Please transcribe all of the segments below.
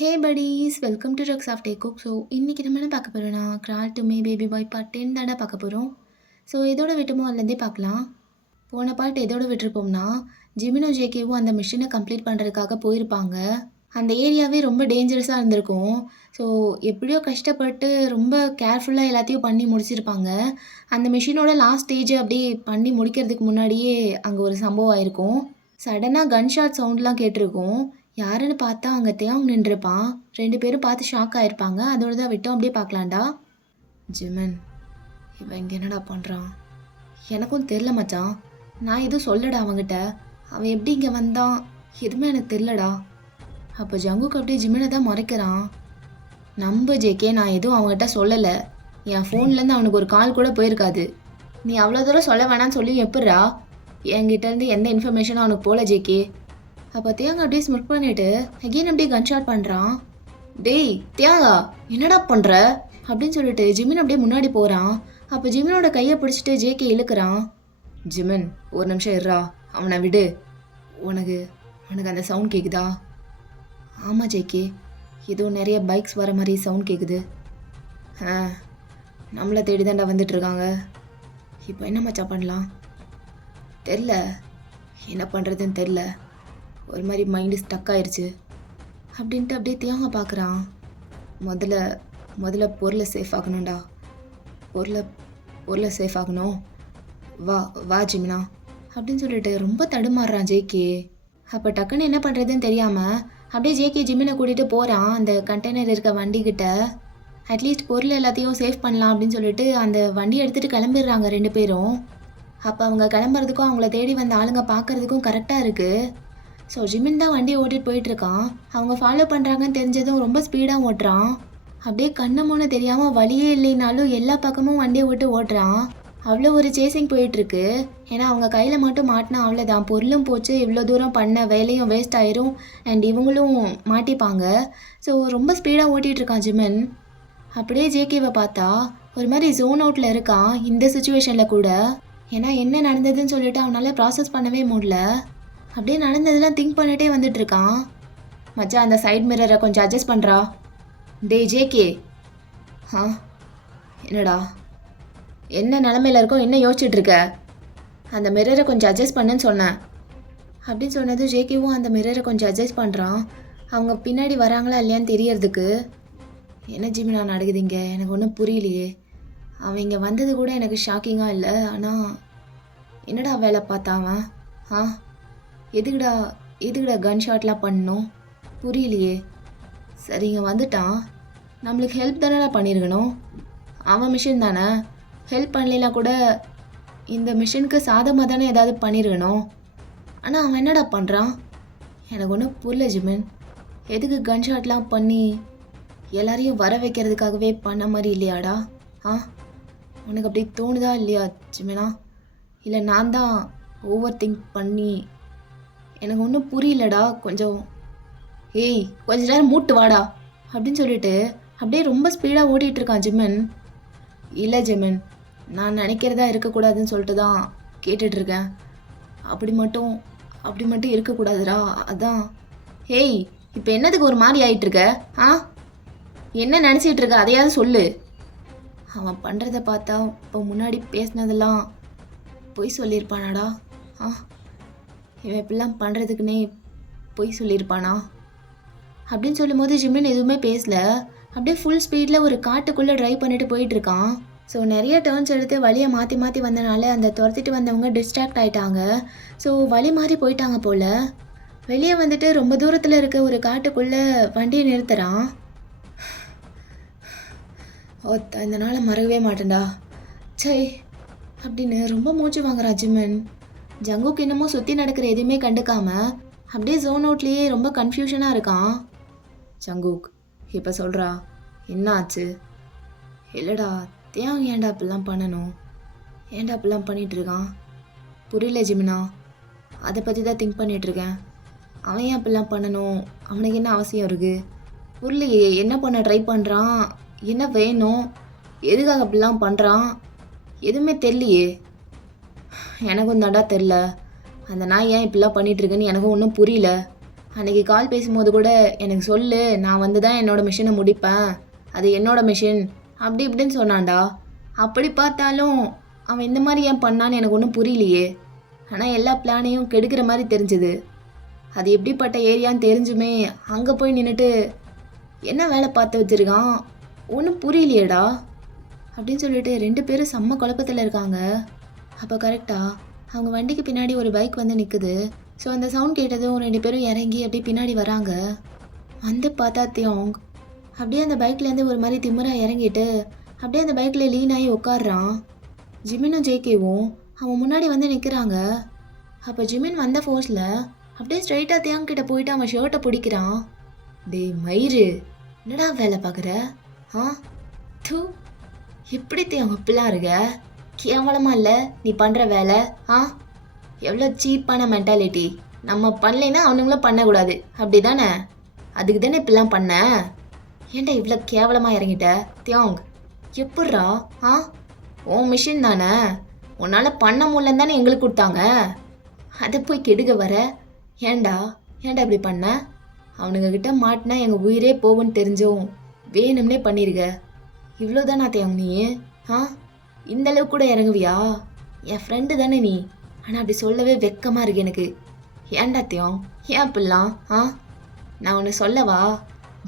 Hey buddies welcome to trucks of day cook. So இன்றைக்கி நம்ம என்ன பார்க்க போகிறோன்னா crawl to me baby boy part 10 தானே பார்க்க போகிறோம். ஸோ எதோட விட்டோமோ அதுலேருந்தே பார்க்கலாம். போன பார்ட் எதோட விட்டுருப்போம்னா ஜிமினோ ஜேகேவும் அந்த மிஷினை கம்ப்ளீட் பண்ணுறதுக்காக போயிருப்பாங்க. அந்த ஏரியாவே ரொம்ப டேஞ்சரஸாக இருந்திருக்கும். ஸோ எப்படியோ கஷ்டப்பட்டு ரொம்ப கேர்ஃபுல்லாக எல்லாத்தையும் பண்ணி முடிச்சிருப்பாங்க. அந்த மிஷினோட லாஸ்ட் ஸ்டேஜ் அப்படியே பண்ணி முடிக்கிறதுக்கு முன்னாடியே அங்கே ஒரு சம்பவம் ஆயிருக்கும். சடனாக கன் ஷாட் சவுண்ட்லாம் கேட்டிருக்கும். யாருன்னு பார்த்தா அங்கே தியாங் நின்றுருப்பான். 2 பேரும் பார்த்து ஷாக் ஆகிருப்பாங்க. அதோட தான் விட்டோம். அப்படியே பார்க்கலாம்டா. ஜிமன், இவன் இங்கே என்னடா பண்ணுறான்? எனக்கும் தெரில மச்சான். நான் எதுவும் சொல்லடா அவங்ககிட்ட. அவன் எப்படி இங்கே வந்தான் எதுவுமே எனக்கு தெரிலடா. அப்போ ஜங்குக்கு அப்படியே ஜிமனை தான் முறைக்கிறான். நம்ப ஜேகே, நான் எதுவும் அவங்ககிட்ட சொல்லலை. என் ஃபோன்லேருந்து அவனுக்கு ஒரு கால் கூட போயிருக்காது. நீ அவ்வளோ தூரம் சொல்ல வேணான்னு சொல்லி எப்பட்றா? என்கிட்டேருந்து எந்த இன்ஃபர்மேஷனும் அவனுக்கு போகல ஜேகே. அப்போ தியாங்க அப்படியே ஸ்மிர்க் பண்ணிட்டு அகெயின் அப்படியே கன் ஷாட் பண்ணுறான். டேய் தியாகா, என்னடா பண்ணுற அப்படின்னு சொல்லிட்டு ஜிமின் அப்படியே முன்னாடி போகிறான். அப்போ ஜிமினோட கையை பிடிச்சிட்டு ஜேகே இழுக்கிறான். ஜிமின், ஒரு நிமிஷம் இருறா, அவனை விடு. உனக்கு உனக்கு அந்த சவுண்ட் கேட்குதா? ஆமாம் ஜேகே, ஏதோ நிறைய பைக்ஸ் வர மாதிரி சவுண்ட் கேட்குது. நம்மளை தேடி தாண்டா வந்துட்டுருக்காங்க. இப்போ என்ன மச்சான் பண்ணலாம்? தெரில, என்ன பண்ணுறதுன்னு தெரில. ஒரு மாதிரி மைண்டு ஸ்டக் ஆயிடுச்சு அப்படின்ட்டு அப்படியே தியாங்க பார்க்குறான். முதல்ல பொருளை சேஃப் ஆகணும்டா. பொருளை சேஃப் ஆகணும். வா ஜிமினா அப்படின்னு சொல்லிட்டு ரொம்ப தடுமாறுறான் ஜேகே. அப்போ டக்குன்னு என்ன பண்ணுறதுன்னு தெரியாமல் அப்படியே ஜேகே ஜிமினை கூட்டிகிட்டு போகிறான் அந்த கண்டெய்னர் இருக்க வண்டிக்கிட்ட. அட்லீஸ்ட் பொருள் எல்லாத்தையும் சேஃப் பண்ணலாம் அப்படின்னு சொல்லிட்டு அந்த வண்டி எடுத்துகிட்டு கிளம்பிடுறாங்க 2 பேரும். அப்போ அவங்க கிளம்புறதுக்கும் அவங்கள தேடி வந்த ஆளுங்க பார்க்குறதுக்கும் கரெக்டாக இருக்குது. ஸோ ஜிமின் தான் வண்டியை ஓட்டிகிட்டு போயிட்டுருக்கான். அவங்க ஃபாலோ பண்ணுறாங்கன்னு தெரிஞ்சதும் ரொம்ப ஸ்பீடாக ஓட்டுறான். அப்படியே கண்ணமோன்னு தெரியாமல் வழியே இல்லைனாலும் எல்லா பக்கமும் வண்டியை விட்டு ஓட்டுறான். அவ்வளோ ஒரு சேசிங் போயிட்டுருக்கு. ஏன்னா அவங்க கையில் மட்டும் மாட்டினா அவ்வளோதான், பொருளும் போச்சு, இவ்வளோ தூரம் பண்ண வேலையும் வேஸ்ட் ஆயிரும், அண்ட் இவங்களும் மாட்டிப்பாங்க. ஸோ ரொம்ப ஸ்பீடாக ஓட்டிகிட்ருக்கான் ஜிமின். அப்படியே ஜேகேவை பார்த்தா ஒரு மாதிரி ஜோன் அவுட்டில் இருக்கான் இந்த சுச்சுவேஷனில் கூட. ஏன்னா என்ன நடந்ததுன்னு சொல்லிட்டு அவனால் ப்ராசஸ் பண்ணவே முடியல. அப்படியே நடந்ததெல்லாம் திங்க் பண்ணிகிட்டே வந்துட்டுருக்கான். மச்சான், அந்த சைட் மிரரை கொஞ்சம் அட்ஜஸ்ட் பண்ணுறா. டே ஜேகே. என்னடா, என்ன நிலமையில இருக்கோ, என்ன யோசிச்சுட்ருக்க? அந்த மிரரை கொஞ்சம் அட்ஜஸ்ட் பண்ணுன்னு சொன்னேன் அப்படின்னு சொன்னது. ஜேகேவும் அந்த மிரரை கொஞ்சம் அட்ஜஸ்ட் பண்ணுறான். அவங்க பின்னாடி வராங்களா இல்லையான்னு தெரியறதுக்கு. என்ன ஜிமினா நடக்குதுங்க, எனக்கு ஒன்றும் புரியலையே. அவன் இங்கே வந்தது கூட எனக்கு ஷாக்கிங்காக இல்லை. ஆனால் என்னடா வேலை பார்த்தாவன்? எதுக்குடா கன் ஷாட்லாம் பண்ணணும் புரியலையே. சரிங்க, வந்துட்டான். நம்மளுக்கு ஹெல்ப் தானடா பண்ணியிருக்கணும். அவன் மிஷின் தானே, ஹெல்ப் பண்ணலாம் கூட இந்த மிஷினுக்கு சாதமாக தானே ஏதாவது பண்ணியிருக்கணும். ஆனால் அவன் என்னடா பண்ணுறான் எனக்கு ஒன்றும் புரியல ஜிமின். எதுக்கு கன் ஷாட்லாம் பண்ணி எல்லாரையும் வர வைக்கிறதுக்காகவே பண்ண மாதிரி இல்லையாடா? உனக்கு அப்படி தோணுதா இல்லையா ஜிமினா? இல்லை நான் தான் ஓவர் திங்க் பண்ணி? எனக்கு ஒன்றும் புரியலடா. கொஞ்ச நேரம் மூட்டு வாடா அப்படின்னு சொல்லிட்டு அப்படியே ரொம்ப ஸ்பீடாக ஓட்டிகிட்ருக்கான் ஜிமின். இல்லை ஜிமின், நான் நினைக்கிறதா இருக்கக்கூடாதுன்னு சொல்லிட்டு தான் கேட்டுட்ருக்கேன். அப்படி மட்டும் இருக்கக்கூடாதுடா, அதான். இப்போ என்னதுக்கு ஒரு மாதிரி ஆகிட்டுருக்க? என்ன நினச்சிட்ருக்க, அதையாவது சொல்லு. அவன் பண்ணுறதை பார்த்தா இப்போ முன்னாடி பேசினதெல்லாம் பொய் சொல்லியிருப்பானாடா? இவன் இப்படிலாம் பண்ணுறதுக்குன்னே பொய் சொல்லியிருப்பானா அப்படின்னு சொல்லும்போது ஜிமின் எதுவுமே பேசல. அப்படியே ஃபுல் ஸ்பீடில் ஒரு காட்டுக்குள்ளே ட்ரைவ் பண்ணிட்டு போயிட்டுருக்கான். ஸோ நிறைய டர்ன்ஸ் எடுத்து வழியை மாற்றி வந்தனால அந்த துரத்திட்டு வந்தவங்க டிஸ்ட்ராக்ட் ஆகிட்டாங்க. ஸோ வழி மாறி போயிட்டாங்க போல். வெளியே வந்துட்டு ரொம்ப தூரத்தில் இருக்க ஒரு காட்டுக்குள்ளே வண்டியை நிறுத்துகிறான். இந்த நாளை மறக்கவே மாட்டேன்டா சை அப்படின்னு ரொம்ப மூச்சு வாங்குறா ஜிமின். ஜங்குக்கு இன்னமும் சுற்றி நடக்கிற எதுவுமே கண்டுக்காம அப்படியே ஜோன் அவுட்லேயே ரொம்ப கன்ஃபியூஷனாக இருக்கான். ஜங்குக், இப்போ சொல்கிறா, என்ன ஆச்சு? இல்லைடா தியாங், ஏன்டா அப்படிலாம் பண்ணணும்? ஏன்டா அப்படிலாம் பண்ணிகிட்ருக்கான்? புரியல ஜிமினா, அதை பற்றி தான் திங்க் பண்ணிகிட்ருக்கேன். அவன் ஏன் அப்படிலாம் பண்ணணும்? அவனுக்கு என்ன அவசியம் இருக்குது? புரியலையே, என்ன பண்ண ட்ரை பண்ணுறான்? என்ன வேணும்? எதுக்காக அப்படிலாம் பண்ணுறான்? எதுவுமே தெரியலையே. எனக்கும் தாண்டா தெரில. அந்த நாய் ஏன் இப்படிலாம் பண்ணிகிட்ருக்குன்னு எனக்கும் ஒன்றும் புரியல. அன்றைக்கி கால் பேசும்போது கூட எனக்கு சொல்லு, நான் வந்து தான் என்னோடய மிஷினை முடிப்பேன், அது என்னோட மிஷின் அப்படி இப்படின்னு சொன்னான்டா. அப்படி பார்த்தாலும் அவன் இந்த மாதிரி ஏன் பண்ணான்னு எனக்கு ஒன்றும் புரியலையே. ஆனால் எல்லா பிளானையும் கெடுக்கிற மாதிரி தெரிஞ்சுது. அது எப்படிப்பட்ட ஏரியான்னு தெரிஞ்சுமே அங்கே போய் நின்றுட்டு என்ன வேலை பார்த்து வச்சுருக்கான் ஒன்றும் புரியலையேடா அப்படின்னு சொல்லிட்டு 2 பேரும் செம்ம குழப்பத்தில் இருக்காங்க. அப்போ கரெக்டாக அவங்க வண்டிக்கு பின்னாடி ஒரு பைக் வந்து நிற்குது. ஸோ அந்த சவுண்ட் கேட்டதும் 2 பேரும் இறங்கி அப்படியே பின்னாடி வராங்க. வந்து பார்த்தா தியோங் அப்படியே அந்த பைக்லேருந்து ஒரு மாதிரி திமிராக இறங்கிட்டு அப்படியே அந்த பைக்கில் லீன் ஆகி உட்காடுறான். ஜிமினும் ஜேகேவும் அவன் முன்னாடி வந்து நிற்கிறாங்க. அப்போ ஜிமின் வந்த ஃபோர்ஸில் அப்படியே ஸ்ட்ரைட்டாக தியாங் கிட்ட போயிட்டு அவன் ஷர்ட்டை பிடிக்கிறான். டேய் மயிறு, என்னடா வேலை பார்க்குற? ஆ தூ, எப்படி தியாங் இப்படிலாம் இருக்க? கேவலமா இல்லை நீ பண்ணுற வேலை? ஆ எவ்வளோ சீப்பான மென்டாலிட்டி. நம்ம பண்ணலைன்னா அவனுங்களும் பண்ணக்கூடாது அப்படி தானே? அதுக்கு தானே இப்படிலாம் பண்ண? ஏன்டா இவ்வளோ கேவலமாக இறங்கிட்ட தியாங்? எப்பட்றா? ஆ உன் மிஷின் தானே, உன்னால் பண்ண முடியலன்னு தானே எங்களுக்கு கொடுத்தாங்க, அதை போய் கெடுக்க வர? ஏன்டா இப்படி பண்ண? அவனுங்க கிட்ட மாட்டினா எங்கள் உயிரே போகும்னு தெரிஞ்சும் வேணும்னே பண்ணிருக்க. இவ்வளோதானா தியாங் நீ? ஆ இந்த அளவுக்கு கூட இறங்குவியா? என் ஃப்ரெண்டு தானே நீ, ஆனால் அப்படி சொல்லவே வெக்கமாக இருக்கு எனக்கு. ஏன்டா தியாங் ஏன் அப்படிலாம்? ஆ நான் ஒன்று சொல்லவா?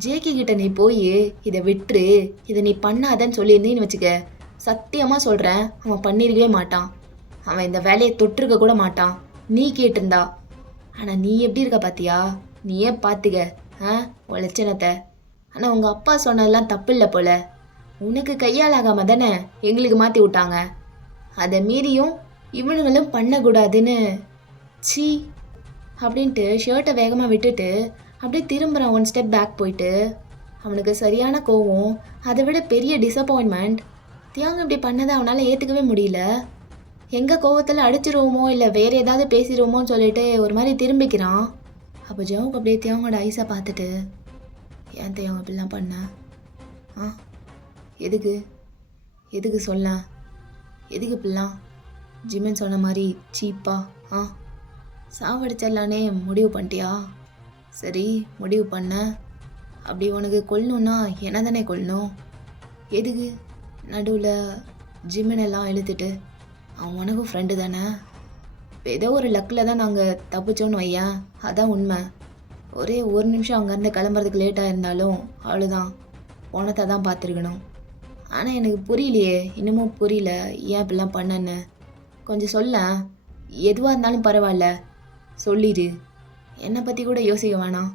ஜேகே கிட்ட நீ போய் இதை விட்டுரு, இதை நீ பண்ணாதன்னு சொல்லியிருந்தேன்னு வச்சுக்க, சத்தியமாக சொல்கிறேன் அவன் பண்ணியிருக்கவே மாட்டான். அவன் இந்த வேலையை தொட்டிருக்க கூட மாட்டான் நீ கேட்டிருந்தா. ஆனால் நீ எப்படி இருக்க பார்த்தியா? நீயே பார்த்துக்க உன் லட்சணத்தை. ஆனால் உங்கள் அப்பா சொன்னதெல்லாம் தப்பு இல்லை போல. உனக்கு கையால் ஆகாம தானே எங்களுக்கு மாற்றி விட்டாங்க. அதை மீறியும் இவனுங்களும் பண்ணக்கூடாதுன்னு சீ அப்படின்ட்டு ஷர்ட்டை வேகமாக விட்டுட்டு அப்படியே திரும்புகிறான். 1 ஸ்டெப் பேக் போயிட்டு. அவனுக்கு சரியான கோவம், அதை விட பெரிய டிசப்பாயின்மெண்ட். தியாங் இப்படி பண்ணதை அவனால் ஏற்றுக்கவே முடியல. எங்கள் கோவத்தில் அடிச்சிருவோமோ இல்லை வேறு ஏதாவது பேசிடுவோமோன்னு சொல்லிட்டு ஒரு மாதிரி திரும்பிக்கிறான். அப்போ ஜவுக்கு அப்படியே தியாங்கோட ஐஸை பார்த்துட்டு, ஏன் தியாங் அப்படிலாம் பண்ண? ஆ எதுக்கு சொல்ல? எதுக்கு இப்படிலாம்? ஜிமின் சொன்ன மாதிரி சீப்பா சாவடிச்சிடலானே முடிவு பண்ணிட்டியா? சரி முடிவு பண்ண. அப்படி உனக்கு கொல்லணுன்னா என்ன தானே கொல்லணும்? எதுக்கு நடுவில் ஜிமினெல்லாம் இழுத்துட்டு? அவன் உனக்கும் ஃப்ரெண்டு தானே. இப்போ ஏதோ ஒரு லக்கில் தான் நாங்கள் தப்பிச்சோன்னு வையேன், அதான் உண்மை. ஒரே 1 நிமிஷம் அங்கேருந்து கிளம்புறதுக்கு லேட்டாக இருந்தாலும் அவ்வளோதான், உனத்தை தான் பார்த்துருக்கணும். ஆனால் எனக்கு புரியலையே, இன்னமும் புரியல ஏன் இப்படிலாம் பண்ணன்னு. கொஞ்சம் சொல்ல, எதுவாக இருந்தாலும் பரவாயில்ல சொல்லிடு, என்னை பற்றி கூட யோசிக்க வேணாம்.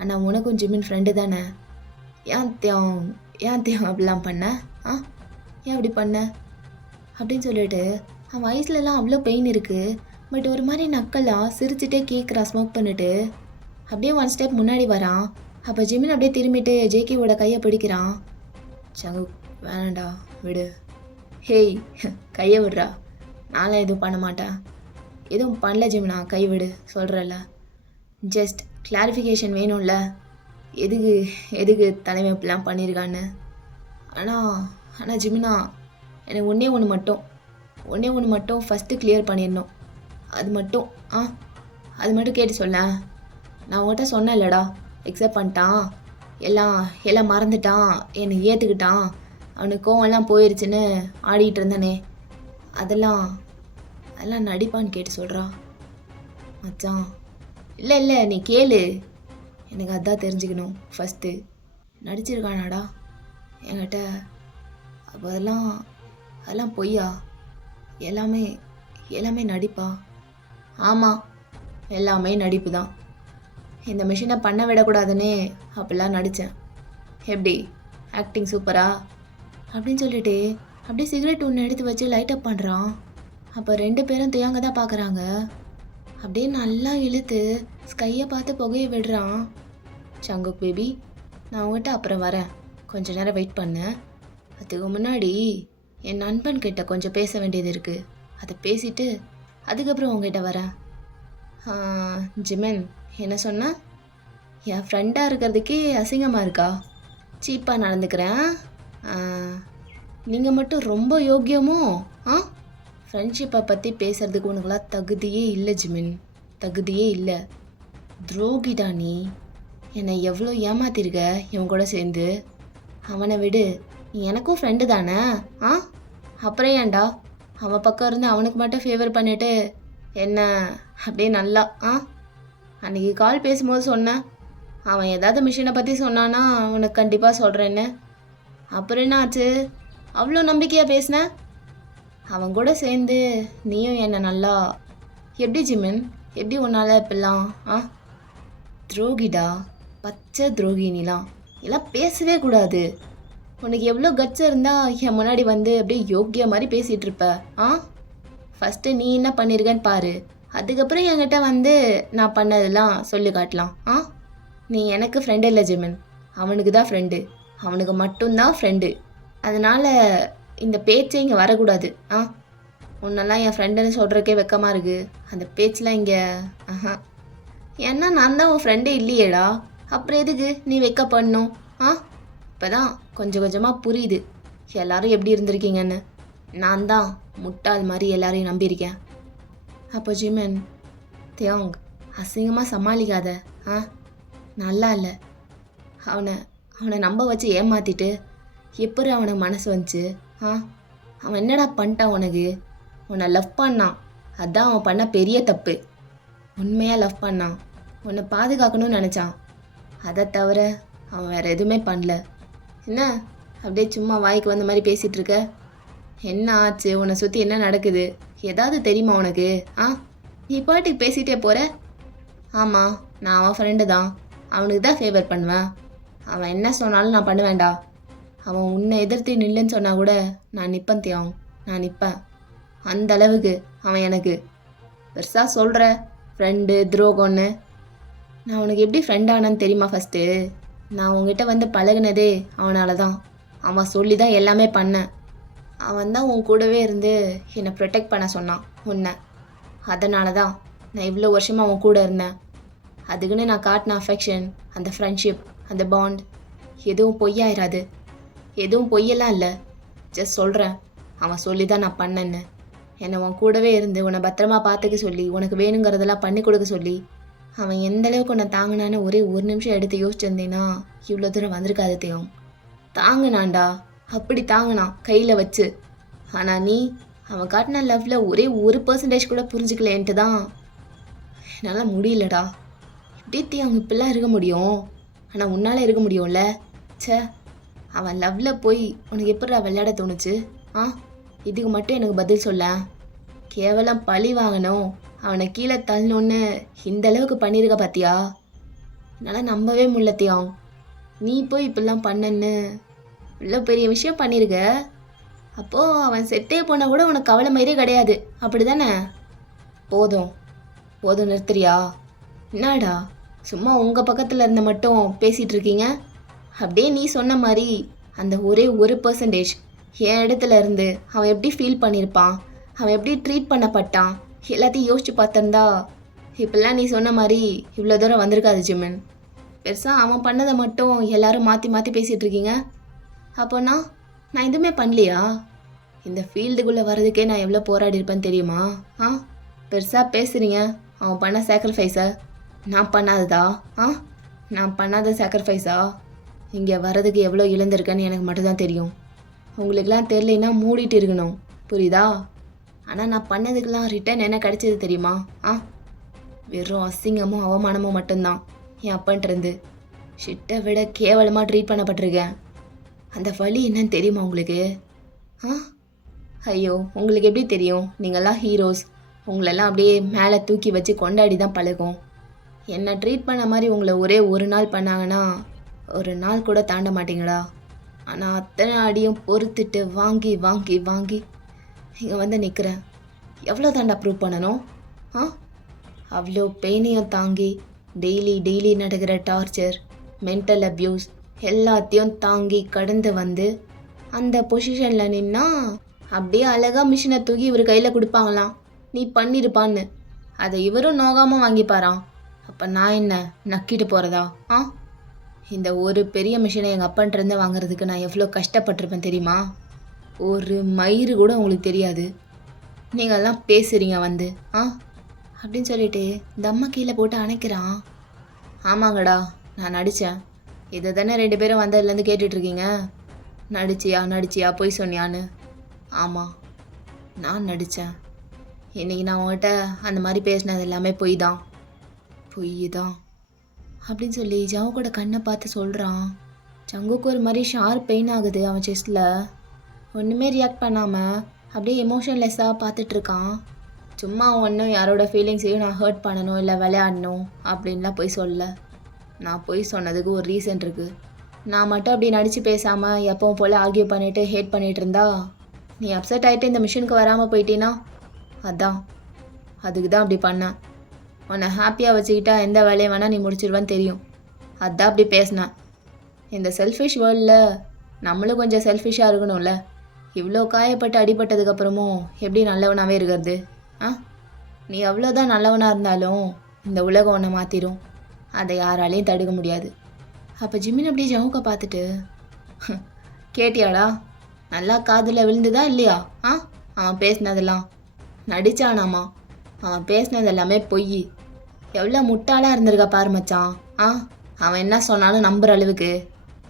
ஆனால் உனக்கும் ஜிமின் ஃப்ரெண்டு தானே. ஏன் தியாங் அப்படிலாம் பண்ண? ஏன் அப்படி பண்ண அப்படின்னு சொல்லிட்டு அவன் வயசுலலாம் அவ்வளோ பெயின் இருக்குது. பட் ஒரு மாதிரி நக்கலாக சிரிச்சுட்டே கேட்குறா ஸ்மோக் பண்ணிட்டு. அப்படியே 1 ஸ்டெப் முன்னாடி வரான். அப்போ ஜிமின் அப்படியே திரும்பிட்டு ஜேகேவோட கையை பிடிக்கிறான். சங்கு வேணாண்டா விடு. ஹேய் கையை விடுறா, நான்லாம் எதுவும் பண்ண மாட்டேன். எதுவும் பண்ணல ஜிமினா, கை விடு சொல்கிறல்ல. ஜஸ்ட் கிளாரிஃபிகேஷன் வேணும்ல, எதுக்கு தலைமை இப்படிலாம் பண்ணியிருக்கான்னு. ஆனால் ஜிமினா, எனக்கு ஒன்றே ஒன்று மட்டும் ஃபஸ்ட்டு கிளியர் பண்ணிடணும். அது மட்டும் கேட்டு சொல்ல. நான் உங்கள்கிட்ட சொன்னேன்லடா, எக்ஸப்ட் பண்ணிட்டான், எல்லாம் மறந்துட்டான், என்னை ஏற்றுக்கிட்டான், அவனுக்கு கோவம்லாம் போயிடுச்சுன்னு ஆடிக்கிட்டு இருந்தனே, அதெல்லாம் நடிப்பான்னு கேட்டு சொல்கிறா. மச்சான் இல்லை நீ கேளு, எனக்கு அதான் தெரிஞ்சுக்கணும் ஃபஸ்ட்டு. நடிச்சிருக்கானாடா என்கிட்ட? அப்போ அதெல்லாம் பொய்யா? எல்லாமே நடிப்பா? ஆமாம், எல்லாமே நடிப்பு தான். இந்த மிஷினை பண்ண விடக்கூடாதுன்னே அப்படிலாம் நடித்தேன். எப்படி ஆக்டிங் சூப்பரா அப்படின்னு சொல்லிட்டு அப்படியே சிகரெட் ஒன்று எடுத்து வச்சு லைட் அப் பண்ணுறான். அப்போ 2 பேரும் தியாங்க தான் பார்க்குறாங்க. அப்படியே நல்லா இழுத்து ஸ்கையை பார்த்து புகையை விடுறான். சங்குக் பேபி, நான் உங்கள்கிட்ட அப்புறம் வரேன், கொஞ்ச நேரம் வெயிட் பண்ணு. அதுக்கு முன்னாடி என் நண்பன் கிட்ட கொஞ்சம் பேச வேண்டியது இருக்குது, அதை பேசிட்டு அதுக்கப்புறம் உங்ககிட்ட வரேன். ஜிமின் என்ன சொன்ன? என் ஃப்ரெண்டாக இருக்கிறதுக்கே அசிங்கமாக இருக்கா? சீப்பாக நடந்துக்கிறேன். நீங்கள் மட்டும் ரொம்ப யோக்கியமோ? ஃப்ரெண்ட்ஷிப்பை பற்றி பேசுகிறதுக்கு உனக்குலாம் தகுதியே இல்லை ஜிமின், தகுதியே இல்லை. துரோகிடா நீ! என்னை எவ்வளோ ஏமாத்திருக்க இவன் கூட சேர்ந்து. அவனை விடு, நீ எனக்கும் ஃப்ரெண்டு தானே? ஆ அப்புறம் ஏன்டா அவன் பக்கம் இருந்து அவனுக்கு மட்டும் ஃபேவர் பண்ணிட்டு என்ன அப்படியே நல்லா அன்றைக்கி கால் பேசும்போது சொன்னேன், அவன் ஏதாவது மிஷினை பற்றி சொன்னான்னா உனக்கு கண்டிப்பாக சொல்கிறேன்னு. அப்புறம் என்ன ஆச்சு? அவ்வளோ நம்பிக்கையாக பேசினேன். அவன் கூட சேர்ந்து நீயும் என்னை நல்லா எப்படி ஜிமின், எப்படி உன்னால் இப்பெல்லாம் துரோகிடா, பச்சை துரோகி நீலாம். எல்லாம் பேசவே கூடாது. உனக்கு எவ்வளோ கட்ஸ் இருந்தால் என் முன்னாடி வந்து அப்படியே யோக்கிய மாதிரி பேசிகிட்டு இருப்ப. ஃபஸ்ட்டு நீ என்ன பண்ணியிருக்கேன்னு பாரு, அதுக்கப்புறம் என்கிட்ட வந்து நான் பண்ணதெல்லாம் சொல்லி காட்டலாம். நீ எனக்கு ஃப்ரெண்டு இல்லை ஜிமின், அவனுக்கு தான் ஃப்ரெண்டு, அவனுக்கு மட்டும்தான் ஃப்ரெண்டு. அதனால் இந்த பேச்சே இங்கே வரக்கூடாது. உன்னெல்லாம் என் ஃப்ரெண்டுன்னு சொல்கிறக்கே வெக்கமாக இருக்குது. அந்த பேச்செலாம் இங்கே ஏன்னா நான் தான் உன் ஃப்ரெண்டே இல்லையேடா, அப்புறம் எதுக்கு நீ வெக்க பண்ணணும்? இப்போ தான் கொஞ்சம் கொஞ்சமாக புரியுது எல்லாரும் எப்படி இருந்திருக்கீங்கன்னு. நான் தான் முட்டாள் மாதிரி எல்லாரையும் நம்பியிருக்கேன். அப்போ ஜிமன், தியோங் அசிங்கமாக சமாளிக்காத. நல்லா இல்லை. அவனை நம்ப வச்சு ஏமாற்றிட்டு எப்படி அவனுக்கு மனசு வந்துச்சு? அவன் என்னடா பண்ணிட்டான் உனக்கு? உன்னை லவ் பண்ணான், அதுதான் அவன் பண்ண பெரிய தப்பு. உண்மையாக லவ் பண்ணான், உன்னை பாதுகாக்கணும்னு நினச்சான். அதை தவிர அவன் வேறு எதுவுமே பண்ணல. என்ன அப்படியே சும்மா வாய்க்கு வந்த மாதிரி பேசிகிட்டு இருக்க? என்ன ஆச்சு? உன்னை சுற்றி என்ன நடக்குது? ஏதாவது தெரியுமா உனக்கு? நீ பாட்டுக்கு பேசிகிட்டே போகிற. ஆமாம், நான் அவன் ஃப்ரெண்டு தான், அவனுக்கு தான் ஃபேவர் பண்ணுவேன். அவன் என்ன சொன்னாலும் நான் பண்ணுவேன்டா. அவன் உன்னை எதிர்த்து நில்லுன்னு சொன்னால் கூட நான் நிற்பேன் தியாங், நான் நிற்பேன். அந்த அளவுக்கு அவன் எனக்கு பெருசாக சொல்கிற ஃப்ரெண்டு துரோகம்னு. நான் உனக்கு எப்படி ஃப்ரெண்டானான்னு தெரியுமா? ஃபஸ்ட்டு நான் உங்ககிட்ட வந்து பழகுனதே அவனால தான். அவன் சொல்லி தான் எல்லாமே பண்ணேன். அவன் தான் உன் கூடவே இருந்து என்னை ப்ரொடெக்ட் பண்ண சொன்னான் உன்னை. அதனால தான் நான் இவ்வளோ வருஷமாக அவன் கூட இருந்தேன். அதுக்குன்னு நான் காட்டின அஃபெக்ஷன், அந்த ஃப்ரெண்ட்ஷிப், அந்த பாண்ட் எதுவும் பொய்யாயிராது. எதுவும் பொய்யெல்லாம் இல்லை, ஜஸ்ட் சொல்கிறேன். அவன் சொல்லி தான் நான் பண்ணேன்னு. என்னை உன் கூடவே இருந்து உன்னை பத்திரமா பார்த்துக்க சொல்லி, உனக்கு வேணுங்கிறதெல்லாம் பண்ணி கொடுக்க சொல்லி அவன் எந்த அளவுக்கு உன்னை தாங்கினான்னு ஒரே ஒரு நிமிஷம் எடுத்து யோசிச்சிருந்தேன்னா இவ்வளோ தூரம் வந்திருக்காது தெரியும். தாங்கினான்டா, அப்படி தாங்கினான் கையில் வச்சு. ஆனால் நீ அவன் காட்டின லவ்வில் ஒரே 1% கூட புரிஞ்சுக்கலேன்ட்டு தான் என்னால் முடியலடா. எப்படி அவங்க இப்படிலாம் இருக்க முடியும்? ஆனால் உன்னால் இருக்க முடியும்ல? சே, அவன் லவ்வில் போய் உனக்கு எப்படிடா விளையாட தோணுச்சு? இதுக்கு மட்டும் எனக்கு பதில் சொல்ல. கேவலம் பழி வாங்கணும், அவனை கீழே தள்ளணுன்னு இந்த அளவுக்கு பண்ணியிருக்க பார்த்தியா? என்னால் நம்பவே முடியலத்தியாம். நீ போய் இப்படிலாம் பண்ணன்னு இவ்வளோ பெரிய விஷயம் பண்ணியிருக்க. அப்போது அவன் செத்தே போனால் கூட உனக்கு கவலை மாதிரியே கிடையாது, அப்படி தானே? போதும் போதும், நிறுத்துறியா? என்னடா சும்மா உங்கள் பக்கத்தில் இருந்த மட்டும் பேசிகிட்டு இருக்கீங்க? அப்படியே நீ சொன்ன மாதிரி அந்த ஒரே 1% என் இடத்துல இருந்து அவன் எப்படி ஃபீல் பண்ணியிருப்பான், அவன் எப்படி ட்ரீட் பண்ணப்பட்டான், எல்லாத்தையும் யோசிச்சு பார்த்துருந்தா இப்போல்லாம் நீ சொன்ன மாதிரி இவ்வளோ தூரம் வந்திருக்காது ஜிமன். பெருசாக அவன் பண்ணதை மட்டும் எல்லாரும் மாற்றி மாற்றி பேசிகிட்டு இருக்கீங்க. அப்போனா நான் எதுவுமே பண்ணலையா? இந்த ஃபீல்டுக்குள்ளே வர்றதுக்கே நான் எவ்வளோ போராடி இருப்பேன்னு தெரியுமா? பெருசாக பேசுகிறீங்க. அவன் பண்ண சாக்ரிஃபைஸை நான் பண்ணாததா? நான் பண்ணாத சாக்ரிஃபைஸா? இங்கே வர்றதுக்கு எவ்வளோ இழந்திருக்கேன்னு எனக்கு மட்டும்தான் தெரியும். உங்களுக்கெல்லாம் தெரியலைன்னா மூடிட்டு இருக்கணும், புரியுதா? ஆனால் நான் பண்ணதுக்கெல்லாம் ரிட்டன் என்ன கிடைச்சது தெரியுமா? வெறும் அசிங்கமும் அவமானமும் மட்டும்தான். என் அப்பன்ட்டிருந்து ஷிட்டை விட கேவலமாக ட்ரீட் பண்ணப்பட்டிருக்கேன். அந்த வலி என்னன்னு தெரியுமா உங்களுக்கு? ஐயோ, உங்களுக்கு எப்படி தெரியும்? நீங்கள்லாம் ஹீரோஸ், உங்களெல்லாம் அப்படியே மேலே தூக்கி வச்சு கொண்டாடி தான் பழகும். என்னை ட்ரீட் பண்ண மாதிரி உங்களை ஒரே ஒரு நாள் பண்ணாங்கன்னா ஒரு நாள் கூட தாண்ட மாட்டீங்களா? ஆனால் அத்தனை அடியும் பொறுத்துட்டு வாங்கி வாங்கி வாங்கி இங்கே வந்து நிற்கிறேன். எவ்வளோ தாண்டா ப்ரூவ் பண்ணணும்? அவ்வளோ பெயினையும் தாங்கி டெய்லி நடக்கிற டார்ச்சர், மென்டல் அப்யூஸ் எல்லாத்தையும் தாங்கி கடந்து வந்து அந்த பொசிஷனில் நின்னா அப்படியே அழகாக மிஷினை தூக்கி இவர் கையில் கொடுப்பாங்களாம், நீ பண்ணியிருப்பான்னு. அதை இவரும் நோகாமல் வாங்கிப்பாராம். அப்போ நான் என்ன நக்கிட்டு போகிறதா? இந்த ஒரு பெரிய மிஷினை எங்கள் அப்பன்ட்டிருந்து வாங்குறதுக்கு நான் எவ்வளோ கஷ்டப்பட்டிருப்பேன் தெரியுமா? ஒரு மயிறு கூட உங்களுக்கு தெரியாது. நீங்கள்லாம் பேசுகிறீங்க வந்து அப்படின்னு சொல்லிட்டு இந்த அம்மா கீழே போட்டு அணைக்கிறான். ஆமாங்கடா, நான் நடித்தேன். இதை தானே 2 பேரும் வந்ததுலேருந்து கேட்டுட்ருக்கீங்க. நடிச்சியா நடிச்சியா பொய் சொன்னியான்னு. ஆமாம், நான் நடித்தேன். இன்றைக்கி நான் உங்கள்கிட்ட அந்த மாதிரி பேசினது எல்லாமே பொய் தான். பொய் தான் அப்படின்னு சொல்லி ஜங்குக்கோட கண்ணை பார்த்து சொல்கிறான். ஜங்குக்கு ஒரு மாதிரி ஷார்ப் பெயின் ஆகுது அவன் செஸ்டில். ஒன்றுமே ரியாக்ட் பண்ணாமல் அப்படியே எமோஷன்லெஸ்ஸாக பார்த்துட்ருக்கான். சும்மா ஒன்றும் யாரோட ஃபீலிங்ஸையும் நான் ஹர்ட் பண்ணணும் இல்லை விளையாடணும் அப்படின்லாம் போய் சொல்ல. நான் போய் சொன்னதுக்கு ஒரு ரீசன் இருக்குது. நான் மட்டும் அப்படி நடித்து பேசாமல் எப்பவும் போல் ஆர்கியூ பண்ணிவிட்டு ஹேட் பண்ணிகிட்டு இருந்தா நீ அப்செட் ஆகிட்டு இந்த மிஷனுக்கு வராமல் போயிட்டீன்னா அதான் அதுக்கு தான் அப்படி பண்ணேன். உன்னை ஹாப்பியாக வச்சுக்கிட்டா எந்த வேலையை வேணால் நீ முடிச்சிடுவேன்னு தெரியும். அதான் அப்படி பேசினேன். இந்த செல்ஃபிஷ் வேர்ல்டில் நம்மளும் கொஞ்சம் செல்ஃபிஷாக இருக்கணும்ல. இவ்வளோ காயப்பட்டு அடிபட்டதுக்கப்புறமும் எப்படி நல்லவனாகவே இருக்கிறது? நீ அவ்வளோதான் நல்லவனாக இருந்தாலும் இந்த உலகம் உன்னை மாற்றிடும். அதை யாராலையும் தடுக்க முடியாது. அப்போ ஜிமின் அப்படியே ஜவுக்க பார்த்துட்டு கேட்டியாடா, நல்லா காதில் விழுந்துதா இல்லையா? அவன் பேசினதெல்லாம் நடிச்சானாமா. அவன் பேசினது எல்லாமே பொய். எவ்வளோ முட்டாளாக இருந்திருக்கா பாரு மச்சான். அவன் என்ன சொன்னாலும் நம்புகிற அளவுக்கு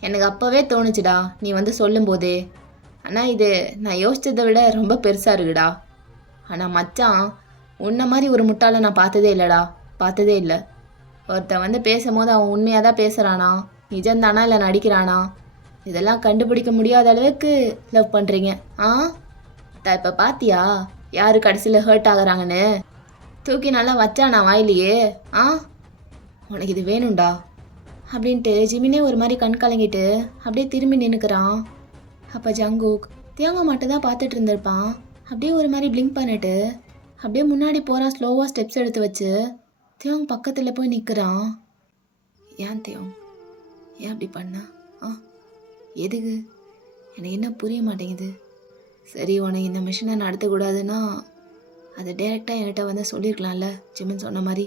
எனக்கு அப்போவே தோணுச்சுடா நீ வந்து சொல்லும்போதே. ஆனால் இது நான் யோசித்ததை விட ரொம்ப பெருசாக இருக்குடா. ஆனால் மச்சான், உன்ன மாதிரி ஒரு முட்டாளை நான் பார்த்ததே இல்லைடா, பார்த்ததே இல்லை. ஒருத்தன் வந்து பேசும்போது அவன் உண்மையாக தான் பேசுகிறானா, நிஜம்தானா இல்லை நடிக்கிறானா, இதெல்லாம் கண்டுபிடிக்க முடியாத அளவுக்கு லவ் பண்ணுறீங்க. இப்போ பார்த்தியா யார் கடைசியில் ஹர்ட் ஆகுறாங்கன்னு? தூக்கி நல்லா வச்சானா வாயிலையே. உனக்கு இது வேணும்டா அப்படின்ட்டு ஜிமினே ஒரு மாதிரி கண் கலங்கிட்டு அப்படியே திரும்பி நின்றுக்கிறான். அப்போ ஜங்குக் தியாங்கா மட்டும் தான் பார்த்துட்டு இருந்திருப்பான். அப்படியே ஒரு மாதிரி பிளிங்க் பண்ணிட்டு அப்படியே முன்னாடி போகிறான். ஸ்லோவாக ஸ்டெப்ஸ் எடுத்து வச்சு தியாங் பக்கத்தில் போய் நிற்கிறான். ஏன் தியாங், ஏன் அப்படி பண்ண? எதுக்கு? எனக்கு என்ன புரிய மாட்டேங்குது. சரி, உனக்கு இந்த மிஷினை நடத்தக்கூடாதுன்னா அதை டேரெக்டாக என்கிட்ட வந்து சொல்லியிருக்கலாம்ல. ஜிமின் சொன்ன மாதிரி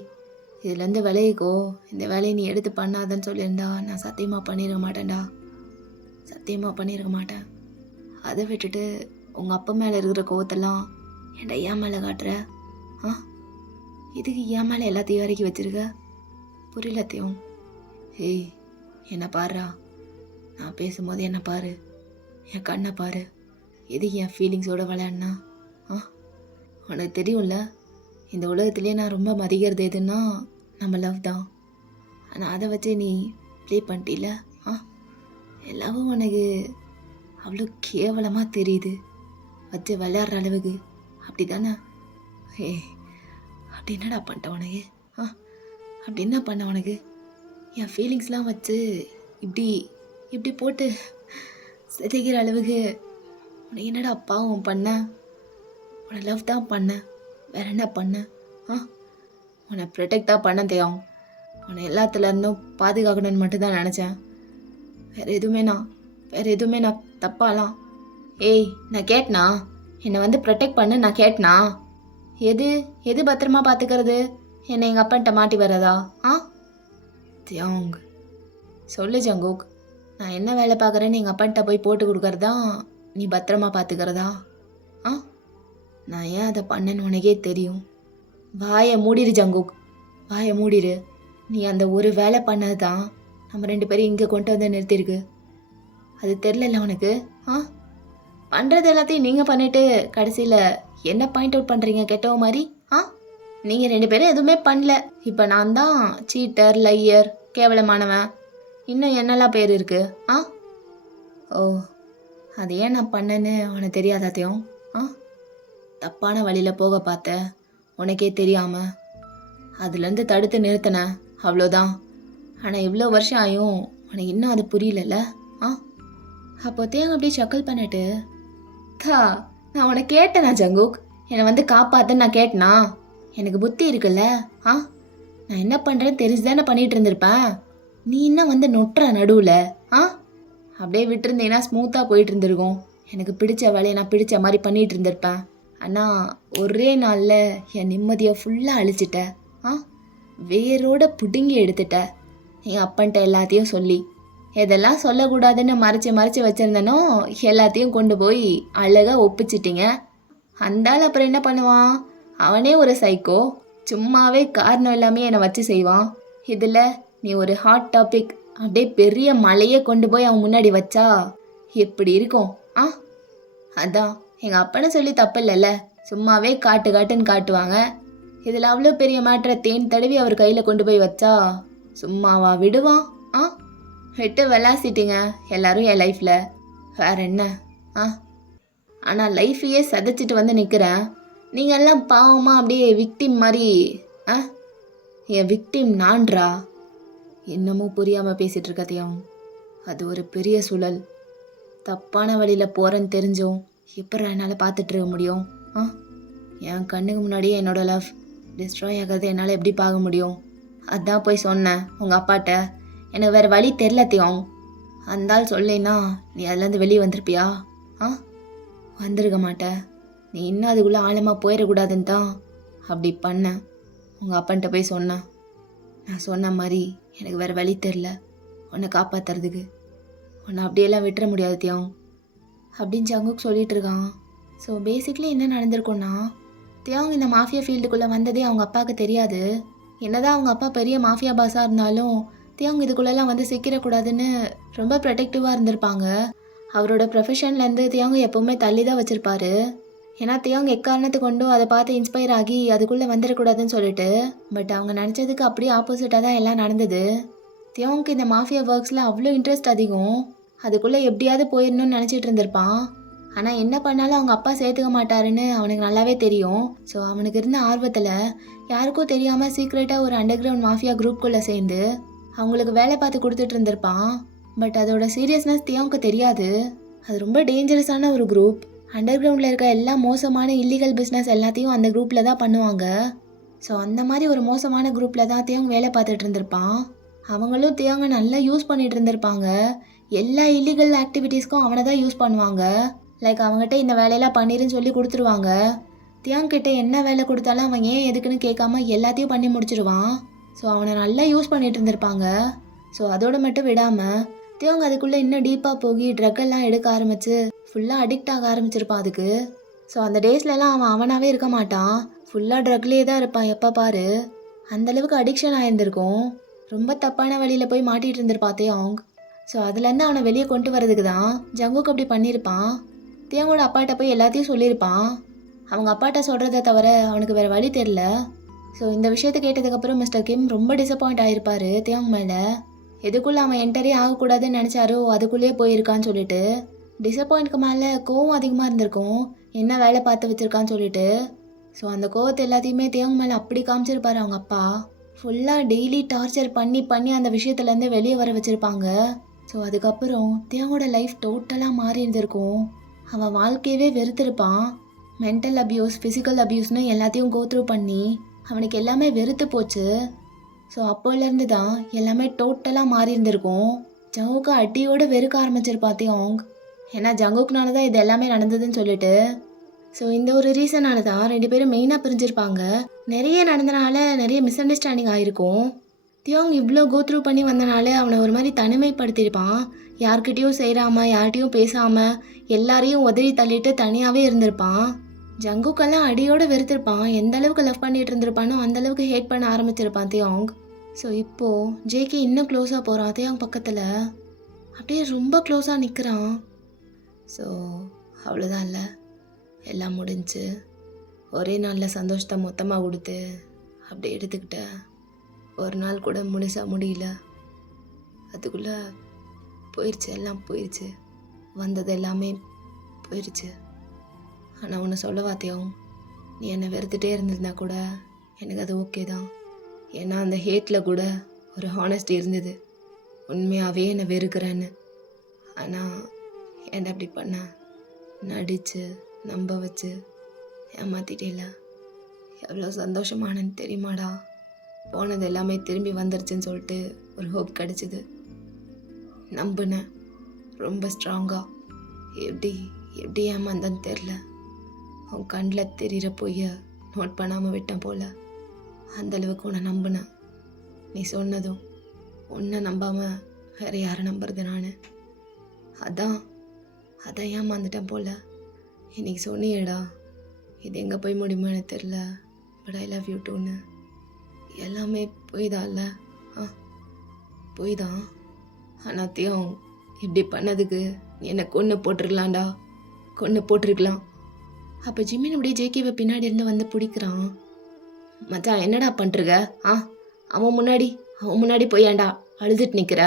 இதுலேருந்து விளையிக்கோ, இந்த வேலையை நீ எடுத்து பண்ணாதன்னு சொல்லியிருந்தா நான் சத்தியமாக பண்ணியிருக்க மாட்டேன்டா, சத்தியமாக பண்ணியிருக்க மாட்டேன். அதை விட்டுட்டு உங்கள் அப்பா மேலே இருக்கிற கோவத்தெல்லாம் ஏன்டா ஏன் மேலே காட்டுற? இதுக்கு ஏன் மேலே எல்லாத்தையும் இறக்கி வச்சிருக்க? புரியலத்தையும். ஏய், என்னை பாருடா, நான் பேசும்போது என்னை பாரு, என் கண்ணை பாரு. எதுக்கு என் ஃபீலிங்ஸோடு விளையாடினா? உனக்கு தெரியும்ல, இந்த உலகத்துலேயே நான் ரொம்ப மதிக்கிறது எதுன்னா நம்ம லவ் தான். ஆனால் அதை வச்சு நீ ப்ளே பண்ணிட்டில. எல்லாவும் உனக்கு அவ்வளோ கேவலமாக தெரியுது வச்சு விளையாடுற அளவுக்கு. அப்படி தானே? அப்படி என்னடா பண்ணிட்டேன் உனக்கு? அப்படி என்ன பண்ண உனக்கு? என் ஃபீலிங்ஸ்லாம் வச்சு இப்படி இப்படி போட்டு சிதைக்கிற அளவுக்கு உனக்கு என்னடா பாவம் பண்ண? உன்னை லவ் தான் பண்ண, வேற என்ன பண்ண? உன்னை ப்ரொடெக்டாக பண்ண தேவை. உன்னை எல்லாத்துலேருந்தும் பாதுகாக்கணும்னு மட்டும்தான் நினச்சேன். வேறு எதுவுமே நான் தப்பாலாம். ஏய், நான் கேட்டனா என்னை வந்து ப்ரொடெக்ட் பண்ணு? நான் கேட்டனா? எது பத்திரமா பார்த்துக்கிறது? என்னை எங்கள் அப்பன்ட்ட மாட்டி வர்றதா? தியாங், சொல்லு ஜங்குக், நான் என்ன வேலை பார்க்குறேன்னு எங்கள் அப்பன்ட்ட போய் போட்டு கொடுக்கறதா நீ பத்திரமா பார்த்துக்கிறதா? நான் ஏன் அதை பண்ணேன்னு உனக்கே தெரியும். வாயை மூடிடு ஜங்குக், வாயை மூடிடு. நீ அந்த ஒரு வேலை பண்ணது தான் நம்ம 2 பேரும் இங்கே கொண்டு வந்து நிறுத்திருக்கு. அது தெரிலல உனக்கு? பண்ணுறது எல்லாத்தையும் நீங்கள் பண்ணிவிட்டு கடைசியில் என்ன பாயிண்ட் அவுட் பண்ணுறீங்க கெட்டவ மாதிரி? நீங்கள் 2 பேரும் எதுவுமே பண்ணல. இப்போ நான் தான் சீட்டர், லையர், கேவலமானவன், இன்னும் என்னெல்லாம் பேர் இருக்கு. ஓ, அது ஏன் நான் பண்ணேன்னு உனக்கு தெரியாதாத்தையும்? தப்பான வழியில் போக பார்த்த உனக்கே தெரியாமல் அதுலேருந்து தடுத்து நிறுத்தினேன், அவ்வளோதான். ஆனால் இவ்வளோ வருஷம் ஆயும் உனக்கு இன்னும் அது புரியலல்ல? அப்போ தேங்க அப்படியே சக்கல் பண்ணிட்டு, நான் உன்னை கேட்டேனா ஜங்குக்? என்னை வந்து காப்பாத்துன்னு நான் கேட்டேனா? எனக்கு புத்தி இருக்குல்ல? நான் என்ன பண்ணுறேன்னு தெரிஞ்சுதானே பண்ணிகிட்டு இருந்திருப்பேன். நீ என்ன வந்து நொட்டுற நடுவில்? அப்படியே விட்டுருந்தீங்கன்னா ஸ்மூத்தாக போயிட்டு இருந்திருக்கும். எனக்கு பிடிச்ச வேலையை நான் பிடிச்ச மாதிரி பண்ணிகிட்டு இருந்திருப்பேன். ஆனால் ஒரே நாளில் என் நிம்மதியை ஃபுல்லாக அழிச்சிட்ட. வேரோட பிடுங்கி எடுத்துட்ட. என் அப்பன்ட்ட எல்லாத்தையும் சொல்லி எதெல்லாம் சொல்லக்கூடாதுன்னு மறைச்சி வச்சுருந்தனோ எல்லாத்தையும் கொண்டு போய் அழகாக ஒப்பிச்சிட்டிங்க. அந்த ஆள் அப்புறம் என்ன பண்ணுவான்? அவனே ஒரு சைக்கோ, சும்மாவே காரணம் எல்லாமே என்னை வச்சு செய்வான். இதில் நீ ஒரு ஹாட் டாபிக் அப்படியே பெரிய மலையே கொண்டு போய் அவன் முன்னாடி வச்சா எப்படி இருக்கும்? ஆ அதான் எங்கள் அப்பனை சொல்லி தப்பு இல்லைல்ல, சும்மாவே காட்டு காட்டுன்னு காட்டுவாங்க. இதில் அவ்வளோ பெரிய மேட்ரை தேன் தடவி அவர் கையில் கொண்டு போய் வச்சா சும்மாவா விடுவான்? ஆ விட்டு விளாசிட்டீங்க எல்லாரும் என் லைஃப்பில், வேற என்ன? ஆ ஆனால் லைஃபையே சதைச்சிட்டு வந்து நிற்கிறேன். நீங்கள் எல்லாம் பாவமாக அப்படியே விக்டிம் மாதிரி. ஆ என் விக்டிம் நான்றா? இன்னமும் புரியாமல் பேசிகிட்டு இருக்கதையும், அது ஒரு பெரிய சுழல். தப்பான வழியில் போகிறேன்னு தெரிஞ்சும் எப்படி என்னால் பார்த்துட்டு இருக்க முடியும்? ஆ என் கண்ணுக்கு முன்னாடியே என்னோட லவ் டிஸ்ட்ராய் ஆகிறது என்னால் எப்படி பார்க்க முடியும்? அதான் போய் சொன்னேன் உங்கள் அப்பாட்ட. எனக்கு வேறு வழி தெரிலத்தையும். அந்தால் சொல்லேன்னா நீ அதுலேருந்து வெளியே வந்திருப்பியா? ஆ வந்திருக்க மாட்ட. நீ இன்னும் அதுக்குள்ளே ஆழமாக போயிடக்கூடாதுன்னு தான் அப்படி பண்ணேன். உங்கள் அப்பன்ட்ட போய் சொன்னேன். நான் சொன்ன மாதிரி எனக்கு வேறு வழி தெரில உன்னை காப்பாற்றுறதுக்கு. உன்னை அப்படியெல்லாம் விட்டுற முடியாது தியாங் அப்படின்னு ஜங்குக் சொல்லிட்டு இருக்கான். ஸோ பேசிக்லி என்ன நடந்திருக்குன்னா, தியாங் இந்த மாஃபியா ஃபீல்டுக்குள்ளே வந்ததே அவங்க அப்பாவுக்கு தெரியாது. என்னதான் அவங்க அப்பா பெரிய மாஃபியா பாஸாக இருந்தாலும் தியாங் இதுக்குள்ளெல்லாம் வந்து சிக்கிடக்கூடாதுன்னு ரொம்ப ப்ரொடெக்டிவாக இருந்திருப்பாங்க. அவரோட ப்ரொஃபஷன்லேருந்து தியாங் எப்போவுமே தள்ளி தான் வச்சுருப்பாரு. ஏன்னா தியாங் எக்காரணத்தை கொண்டும் அதை பார்த்து இன்ஸ்பயர் ஆகி அதுக்குள்ளே வந்துடக்கூடாதுன்னு சொல்லிட்டு. பட் அவங்க நினச்சதுக்கு அப்படியே ஆப்போசிட்டாக தான் எல்லாம் நடந்தது. தியாங்க்கு இந்த மாஃபியா ஒர்க்ஸில் அவ்வளோ இன்ட்ரெஸ்ட் அதிகம். அதுக்குள்ளே எப்படியாவது போயிடணும்னு நினச்சிட்டு இருந்திருப்பான். ஆனால் என்ன பண்ணாலும் அவங்க அப்பா சேர்த்துக்க மாட்டாருன்னு அவனுக்கு நல்லாவே தெரியும். ஸோ அவனுக்கு இருந்த ஆர்வத்தில் யாருக்கும் தெரியாமல் சீக்ரெட்டாக ஒரு அண்டர் கிரவுண்ட் மாஃபியா குரூப்குள்ளே சேர்ந்து அவங்களுக்கு வேலை பார்த்து கொடுத்துட்டு இருந்திருப்பான். பட் அதோட சீரியஸ்னஸ் தியாங்க்கு தெரியாது. அது ரொம்ப டேஞ்சரஸான ஒரு குரூப். அண்டர் கிரவுண்டில் இருக்க எல்லா மோசமான இல்லீகல் பிஸ்னஸ் எல்லாத்தையும் அந்த குரூப்பில் தான் பண்ணுவாங்க. ஸோ அந்த மாதிரி ஒரு மோசமான குரூப்பில் தான் தியாங் வேலை பார்த்துட்டு இருந்திருப்பான். அவங்களும் தியாங்கை நல்லா யூஸ் பண்ணிட்டு இருந்திருப்பாங்க. எல்லா இல்லீகல் ஆக்டிவிட்டீஸ்க்கும் அவனை தான் யூஸ் பண்ணுவாங்க. லைக் அவங்ககிட்ட இந்த வேலையெல்லாம் பண்ணிருன்னு சொல்லி கொடுத்துருவாங்க. தியாங் கிட்ட என்ன வேலை கொடுத்தாலும் அவன் ஏன் எதுக்குன்னு கேட்காம எல்லாத்தையும் பண்ணி முடிச்சிடுவான். ஸோ அவனை நல்லா யூஸ் பண்ணிட்டு இருந்திருப்பாங்க. ஸோ அதோடு மட்டும் விடாமல் தியாங் அதுக்குள்ளே இன்னும் டீப்பாக போய் ட்ரக் எல்லாம் எடுக்க ஆரம்பித்து ஃபுல்லாக அடிக்ட் ஆக ஆரம்பிச்சிருப்பான் அதுக்கு. ஸோ அந்த டேஸ்லலாம் அவன் அவனாகவே இருக்க மாட்டான். ஃபுல்லாக ட்ரக்லேயே தான் இருப்பான் எப்போ பாரு. அந்தளவுக்கு அடிக்ஷன் ஆகியிருந்திருக்கும். ரொம்ப தப்பான வழியில் போய் மாட்டிகிட்டு இருந்திருப்பா தியாங். ஸோ அதுலேருந்து அவனை வெளியே கொண்டு வரதுக்கு தான் ஜங்குக் அப்படி பண்ணியிருப்பான். தியாங்கோட அப்பாட்ட போய் எல்லாத்தையும் சொல்லியிருப்பான். அவங்க அப்பாட்ட சொல்கிறத தவிர அவனுக்கு வேறு வழி தெரில. ஸோ இந்த விஷயத்தை கேட்டதுக்கப்புறம் மிஸ்டர் கிம் ரொம்ப டிசப்பாயிண்ட் ஆகிருப்பார் தியாங் மேலே. எதுக்குள்ளே அவன் என்டரே ஆகக்கூடாதுன்னு நினச்சாரோ அதுக்குள்ளேயே போயிருக்கான்னு சொல்லிட்டு. டிசப்பாயிண்ட்க்கு மேலே கோவம் அதிகமாக இருந்திருக்கும், என்ன வேலை பார்த்து வச்சுருக்கான்னு சொல்லிட்டு. ஸோ அந்த கோவத்தை எல்லாத்தையுமே தியாங் மேலே அப்படி காமிச்சிருப்பாரு அவங்க அப்பா. ஃபுல்லாக டெய்லி டார்ச்சர் பண்ணி பண்ணி அந்த விஷயத்துலேருந்து வெளியே வர வச்சுருப்பாங்க. ஸோ அதுக்கப்புறம் தியாங்கோட லைஃப் டோட்டலாக மாறி இருந்திருக்கும். அவன் வாழ்க்கையவே வெறுத்திருப்பான். மென்டல் அப்யூஸ், ஃபிசிக்கல் அப்யூஸ்னு எல்லாத்தையும் கோத்ரூ பண்ணி அவனுக்கு எல்லாமே வெறுத்து போச்சு. ஸோ அப்போலேருந்து தான் எல்லாமே டோட்டலாக மாறி இருந்திருக்கும். ஜங்குக்கு அடியோடு வெறுக்க ஆரம்பிச்சிருப்பா தியாங். ஏன்னா ஜங்குக்னால தான் இது எல்லாமே நடந்ததுன்னு சொல்லிட்டு. ஸோ இந்த ஒரு ரீசனால தான் 2 பேரும் மெயினாக பிரிஞ்சிருப்பாங்க. நிறைய நடந்தனால நிறைய மிஸ் அண்டர்ஸ்டாண்டிங் ஆகிருக்கும். தியாங் இவ்வளோ கோத்ரூ பண்ணி வந்தனால அவனை ஒரு மாதிரி தனிமைப்படுத்தியிருப்பான். யார்கிட்டையும் சேராமல் யார்கிட்டையும் பேசாமல் எல்லாரையும் உதறி தள்ளிட்டு தனியாகவே இருந்திருப்பான். ஜங்குக்கெல்லாம் அடியோடு வெறுத்திருப்பான். எந்த அளவுக்கு லவ் பண்ணிட்டு இருந்திருப்பானோ அந்தளவுக்கு ஹேட் பண்ண ஆரம்பிச்சிருப்பான் தியாங். ஸோ இப்போது ஜேகே இன்னும் க்ளோஸாக போகிறான் தியாங் பக்கத்தில். அப்படியே ரொம்ப க்ளோஸாக நிற்கிறான். ஸோ அவ்வளோதான் இல்லை, எல்லாம் முடிஞ்சு ஒரே நாளில் சந்தோஷத்தை மொத்தமாக கொடுத்து அப்படி எடுத்துக்கிட்டேன். ஒரு நாள் கூட முழுசாக முடியல. அதுக்குள்ளே போயிடுச்சு, எல்லாம் போயிடுச்சு. வந்தது எல்லாமே போயிடுச்சு. ஆனால் ஒன்று சொல்ல வாத்தியம், நீ என்னை வெறுத்துட்டே இருந்திருந்தா கூட எனக்கு அது ஓகே தான். ஏன்னா அந்த ஹேட்டில் கூட ஒரு ஹானஸ்டி இருந்தது, உண்மையாகவே என்னை வெறுக்கிறேன்னு. ஆனால் என்ன அப்படி பண்ண, நடித்து நம்ப வச்சு ஏமாத்திட்டேல. எவ்வளோ சந்தோஷமானன்னு தெரியுமாடா. போனது எல்லாமே திரும்பி வந்துருச்சுன்னு சொல்லிட்டு ஒரு ஹோப் கிடச்சிது. நம்பினேன் ரொம்ப ஸ்ட்ராங்காக. எப்படி ஏமாந்தன்னு தெரில. உன் கண்ணில் தெரிகிற பொய்ய நோட் பண்ணாமல் விட்டேன் போல். அந்தளவுக்கு உன்னை நம்பினேன். நீ சொன்னதும் உன்னை நம்பாமல் வேறு யாரை நம்புறது நான்? அதான் ஏமாந்துட்டேன் போல். இன்னைக்கு சொன்னியேடா, இது எங்கே போய் முடியுமோ எனக்கு தெரில, பட் ஐ லவ் யூ டூன்னு. எல்லாமே போய் தான் இல்லை. போய் தான். ஆனால் தியாங், இப்படி பண்ணதுக்கு நீ என்னை கொன்று போட்டிருக்கலாம்டா, கொன்று போட்டிருக்கலாம். அப்போ ஜிமின் அப்படியே ஜேகேவை பின்னாடி இருந்து வந்து பிடிக்கிறான். மச்சான் என்னடா பண்ணிருக்க? அவன் முன்னாடி போய் ஏன்டா அழுதுட்டு நிற்கிற?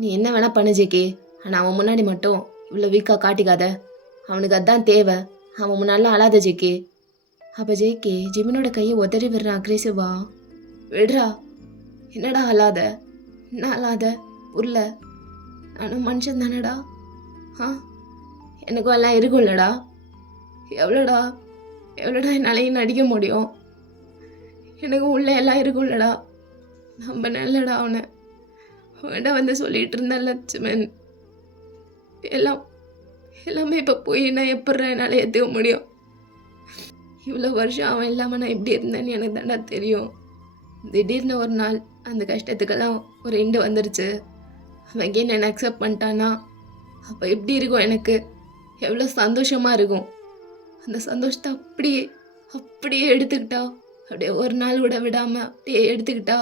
நீ என்ன வேணா பண்ணு ஜேகே, ஆனால் அவன் முன்னாடி மட்டும் இவ்வளோ வீக்காக காட்டிக்காத. அவனுக்கு அதான் தேவை. அவன் முன்னாடிலாம் அழாத ஜேகே. அப்போ ஜேகே ஜிமினோட கையை உதறி விடுறான் அக்ரெசிவா. விடுறா, என்னடா அழாத, என்ன அழாத, உருள, நானும் மனுஷன் தானடா. எனக்கும் எல்லாம் இருக்கும்லடா. எவ்வளோடா என்னாலையும் நடிக்க முடியும்? எனக்கும் உள்ள எல்லாம் இருக்கும்லடா. நம்ம நல்லடா அவன்கிட்ட வந்து சொல்லிட்டு இருந்தான் லட்சுமன். எல்லாமே இப்போ போய் நான் எப்பட்றா என்னால் ஏற்றுக்க முடியும்? இவ்வளோ வருஷம் அவன் இல்லாமல் நான் எப்படி இருந்தேன்னு எனக்கு தாண்டா தெரியும். திடீர்னு ஒரு நாள் அந்த கஷ்டத்துக்கெல்லாம் ஒரு எண்டு வந்துருச்சு. அவன் எங்கேயும் என்னை அக்செப்ட் பண்ணிட்டானா அப்போ எப்படி இருக்கும்? எனக்கு எவ்வளோ சந்தோஷமாக இருக்கும். அந்த சந்தோஷத்தை அப்படியே எடுத்துக்கிட்டா, அப்படியே ஒரு நாள் கூட விடாமல் அப்படியே எடுத்துக்கிட்டா,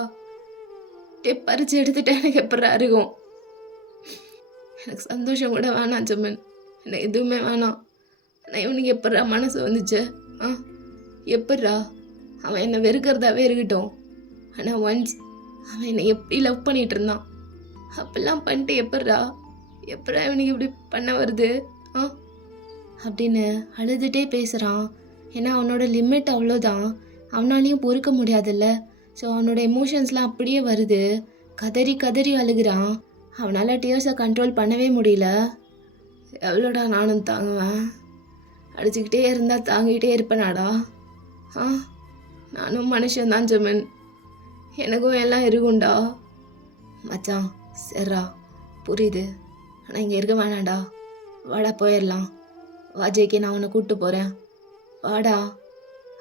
அப்படியே பறித்து எடுத்துட்டா எனக்கு எப்பட்றா இருக்கும்? எனக்கு சந்தோஷம் கூட வேணாம் ஜமன், எனக்கு எதுவுமே வேணாம். ஆனால் இவனுக்கு எப்பட்றா மனசு வந்துச்சு? எப்பட்றா? அவன் என்னை வெறுக்கிறதாவே இருக்கட்டும், ஆனால் ஒன்ஸ் அவன் என்னை எப்படி லவ் பண்ணிகிட்டு இருந்தான், அப்பெல்லாம் பண்ணிட்டு எப்பட்றா இவனுக்கு இப்படி பண்ண வருது அப்படின்னு அழுதுகிட்டே பேசுகிறான். ஏன்னா அவனோட லிமிட் அவ்வளோதான், அவனாலையும் பொறுக்க முடியாதுல்ல. ஸோ அவனோட எமோஷன்ஸ்லாம் அப்படியே வருது. கதறி அழுகிறான். அவனால் டியர்ஸை கண்ட்ரோல் பண்ணவே முடியல. எவ்வளோடா நானும் தாங்குவேன்? அடிச்சுக்கிட்டே இருந்தால் தாங்கிக்கிட்டே இருப்பேனாடா? நானும் மனுஷன்தான் ஜமன், எனக்கும் எல்லாம் இருக்கும்டா. மச்சான் சரிடா, புரியுது, ஆனால் இங்கே இருக்க வேணாண்டா, வாடா போயிடலாம். வா ஜேகே, நான் உன்னை கூப்பிட்டு போகிறேன், வாடா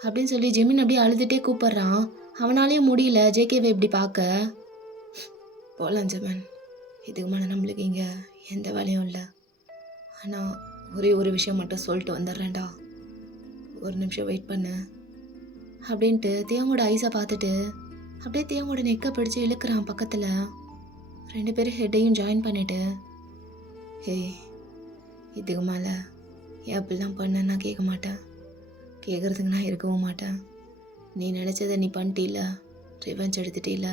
அப்படின்னு சொல்லி ஜெமின் அப்படியே அழுதுகிட்டே கூப்பிட்றான். அவனாலேயும் முடியல ஜேகேவை இப்படி பார்க்க. போகலாம் ஜெமன், இதுக்கு மேலே நம்மளுக்கு இங்கே எந்த வேலையும் இல்லை. ஆனால் ஒரே ஒரு விஷயம் மட்டும் சொல்லிட்டு வந்துடுறேன்டா, ஒரு நிமிஷம் வெயிட் பண்ணு அப்படின்ட்டு தியாங்கோட ஐஸை பார்த்துட்டு அப்படியே தியாங்கோட நெக்கை பிடிச்சி இழுக்கிறான் பக்கத்தில். 2 பேரும் ஹெட்டையும் ஜாயின் பண்ணிட்டு, இதுக்கு மேலே ஏன் அப்படிலாம் பண்ண நான் கேட்க மாட்டேன், கேட்குறதுக்கு நான் இருக்கவும் மாட்டேன். நீ நினச்சதை நீ பண்ணிட்டீல, ரிவெஞ்ச் எடுத்துட்டீல,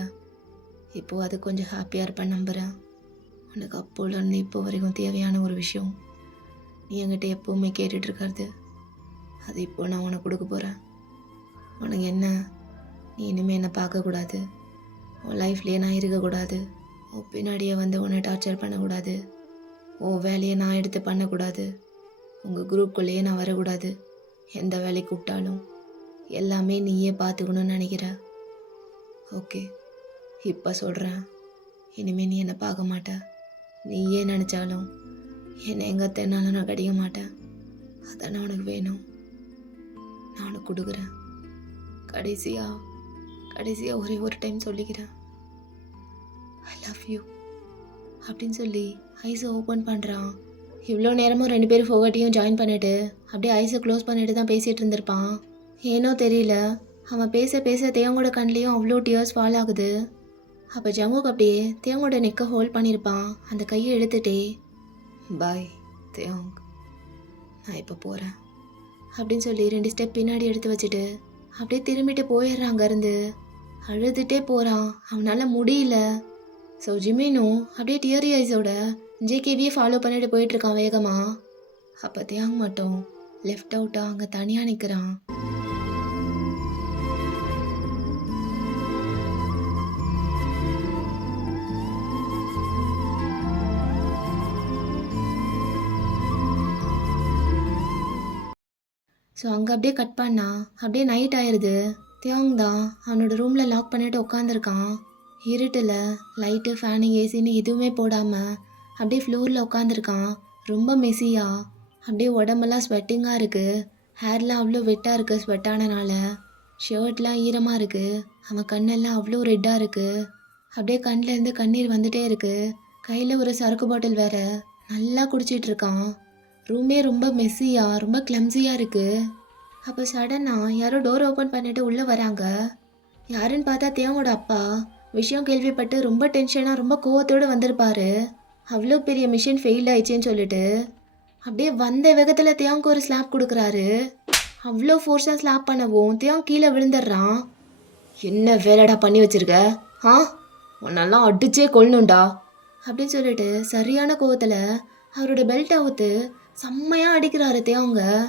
இப்போது அது கொஞ்சம் ஹாப்பியாக இருப்பேன் நம்புகிறேன். உனக்கு அப்போலேருந்து இப்போ வரைக்கும் தேவையான ஒரு விஷயம் நீ என்கிட்ட எப்போவுமே கேட்டுட்ருக்கிறது, அது இப்போது நான் உனக்கு கொடுக்க போகிறேன். உனக்கு என்ன, நீ இனிமேல் என்னை பார்க்கக்கூடாது, உன் லைஃப்லேயே நான் இருக்கக்கூடாது, உன் பின்னாடியே வந்து உன்னை டார்ச்சர் பண்ணக்கூடாது, உன் வேலையை நான் எடுத்து பண்ணக்கூடாது, உங்கள் குரூப்புக்குள்ளேயே நான் வரக்கூடாது, எந்த வேலைக்கு கூப்பிட்டாலும் எல்லாமே நீயே பார்த்துக்கணும்னு நினைக்கிற. ஓகே, இப்போ சொல்கிறேன், இனிமேல் நீ என்னை பார்க்க மாட்டேன். நீயே நினச்சாலும் என்னை எங்கே தென்னாலும் நான் கிடைக்க மாட்டேன். அதானே உனக்கு வேணும், நான் உனக்கு கொடுக்குறேன். கடைசியாக ஒரே ஒரு டைம் சொல்லிக்கிறேன், ஐ லவ் யூ அப்படின்னு சொல்லி ஐஸை ஓப்பன் பண்ணுறான். இவ்வளோ நேரமும் 2 பேரும் ஃபோகட்டையும் ஜாயின் பண்ணிவிட்டு அப்படியே ஐஸை க்ளோஸ் பண்ணிட்டு தான் பேசிகிட்டு இருந்திருப்பான். ஏனோ தெரியல, அவன் பேச தேவங்கோட கண்லேயும் அவ்வளோ டியர்ஸ் ஃபால் ஆகுது. அப்போ ஜங்குக் அப்படியே தேவங்கோட நெக்கை ஹோல்ட் பண்ணியிருப்பான். அந்த கையை எடுத்துகிட்டே, பாய் தேவங், நான் இப்போ போகிறேன் அப்படின்னு சொல்லி 2 ஸ்டெப் பின்னாடி எடுத்து வச்சுட்டு அப்படியே திரும்பிட்டு போயிடுறான். அங்கேருந்து அழுதுகிட்டே போகிறான், அவனால் முடியல. ஸோ ஜிமினும் அப்படியே டியரி ஐஸோட ஜேகேவியே ஃபாலோ பண்ணிட்டு போயிட்டுருக்கான் வேகமாக. அப்போ தியாங் மட்டும் லெஃப்ட் அவுட்டாக அங்கே தனியாக நிற்கிறான். ஸோ அங்கே அப்படியே கட் பண்ணா அப்படியே நைட் ஆயிடுது. தியாங் தான் அவனோட ரூமில் லாக் பண்ணிட்டு உட்காந்துருக்கான். இருட்டில் லைட்டு ஃபேனு ஏசின்னு எதுவுமே போடாமல் அப்படியே ஃப்ளோரில் உட்காந்துருக்கான். ரொம்ப மெஸ்ஸியாக அப்படியே உடம்பெல்லாம் ஸ்வெட்டிங்காக இருக்குது. ஹேர்லாம் அவ்வளோ வெட்டாக இருக்குது ஸ்வெட்டானனால. ஷர்ட்லாம் ஈரமாக இருக்குது. அவன் கண்ணெல்லாம் அவ்வளோ ரெட்டாக இருக்குது. அப்படியே கண்ணிலேருந்து கண்ணீர் வந்துட்டே இருக்குது. கையில் ஒரு சரக்கு பாட்டில் வேறு. நல்லா குடிச்சிட்டு இருக்கான். ரூமே ரொம்ப மெஸ்ஸியாக ரொம்ப கிளம்ஸியாக இருக்குது. அப்போ சடனாக யாரோ டோர் ஓப்பன் பண்ணிவிட்டு உள்ளே வராங்க. யாருன்னு பார்த்தா தேவோட அப்பா விஷயம் கேள்விப்பட்டு ரொம்ப டென்ஷனாக ரொம்ப கோவத்தோடு வந்திருப்பாரு. அவ்வளோ பெரிய மிஷின் ஃபெயில் ஆயிடுச்சேன்னு சொல்லிட்டு அப்படியே வந்த வேகத்தில் தியாங்க்கு ஒரு ஸ்லாப் கொடுக்குறாரு. அவ்வளோ ஃபோர்ஸாக ஸ்லாப் பண்ணவும் தியாங் கீழே விழுந்துடுறான். என்ன வேலைடா பண்ணி வச்சிருக்க? ஆ, உன்னெல்லாம் அடிச்சே கொல்லணும்டா அப்படின்னு சொல்லிட்டு சரியான கோவத்தில் அவரோட பெல்ட் அவுத்து செம்மையாக அடிக்கிறாரு தியாங்க.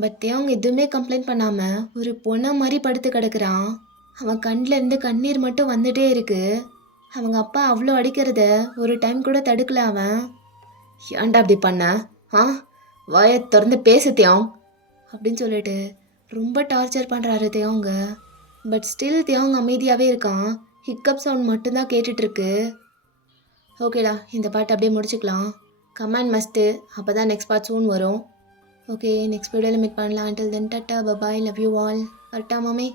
பட் தியாங் எதுவுமே கம்ப்ளைண்ட் பண்ணாமல் ஒரு பொண்ணை மாதிரி படுத்து கிடக்குறான். அவன் கண்ணில் இருந்து கண்ணீர் மட்டும் வந்துட்டே இருக்கு. அவங்க அப்பா அவ்வளோ அடிக்கிறத ஒரு டைம் கூட தடுக்கல அவன். ஏன்டா அப்படி பண்ண? ஆ, வாயை திறந்து பேசு தியாங் அப்படின்னு சொல்லிட்டு ரொம்ப டார்ச்சர் பண்ணுறாரு தியாங்க. பட் ஸ்டில் தியாங் அமைதியாகவே இருக்கான். ஹிக்கப் சவுண்ட் மட்டும்தான் கேட்டுட்ருக்கு. ஓகேடா, இந்த பாட்டு அப்படியே முடிச்சுக்கலாம். கமெண்ட் மஸ்ட்டு, அப்போ தான் நெக்ஸ்ட் பார்ட் சூன் வரும். ஓகே, நெக்ஸ்ட் வீடியோவில் மீட் பண்ணலாம். until then tata bye bye, love you all. வரட்டா மாமே?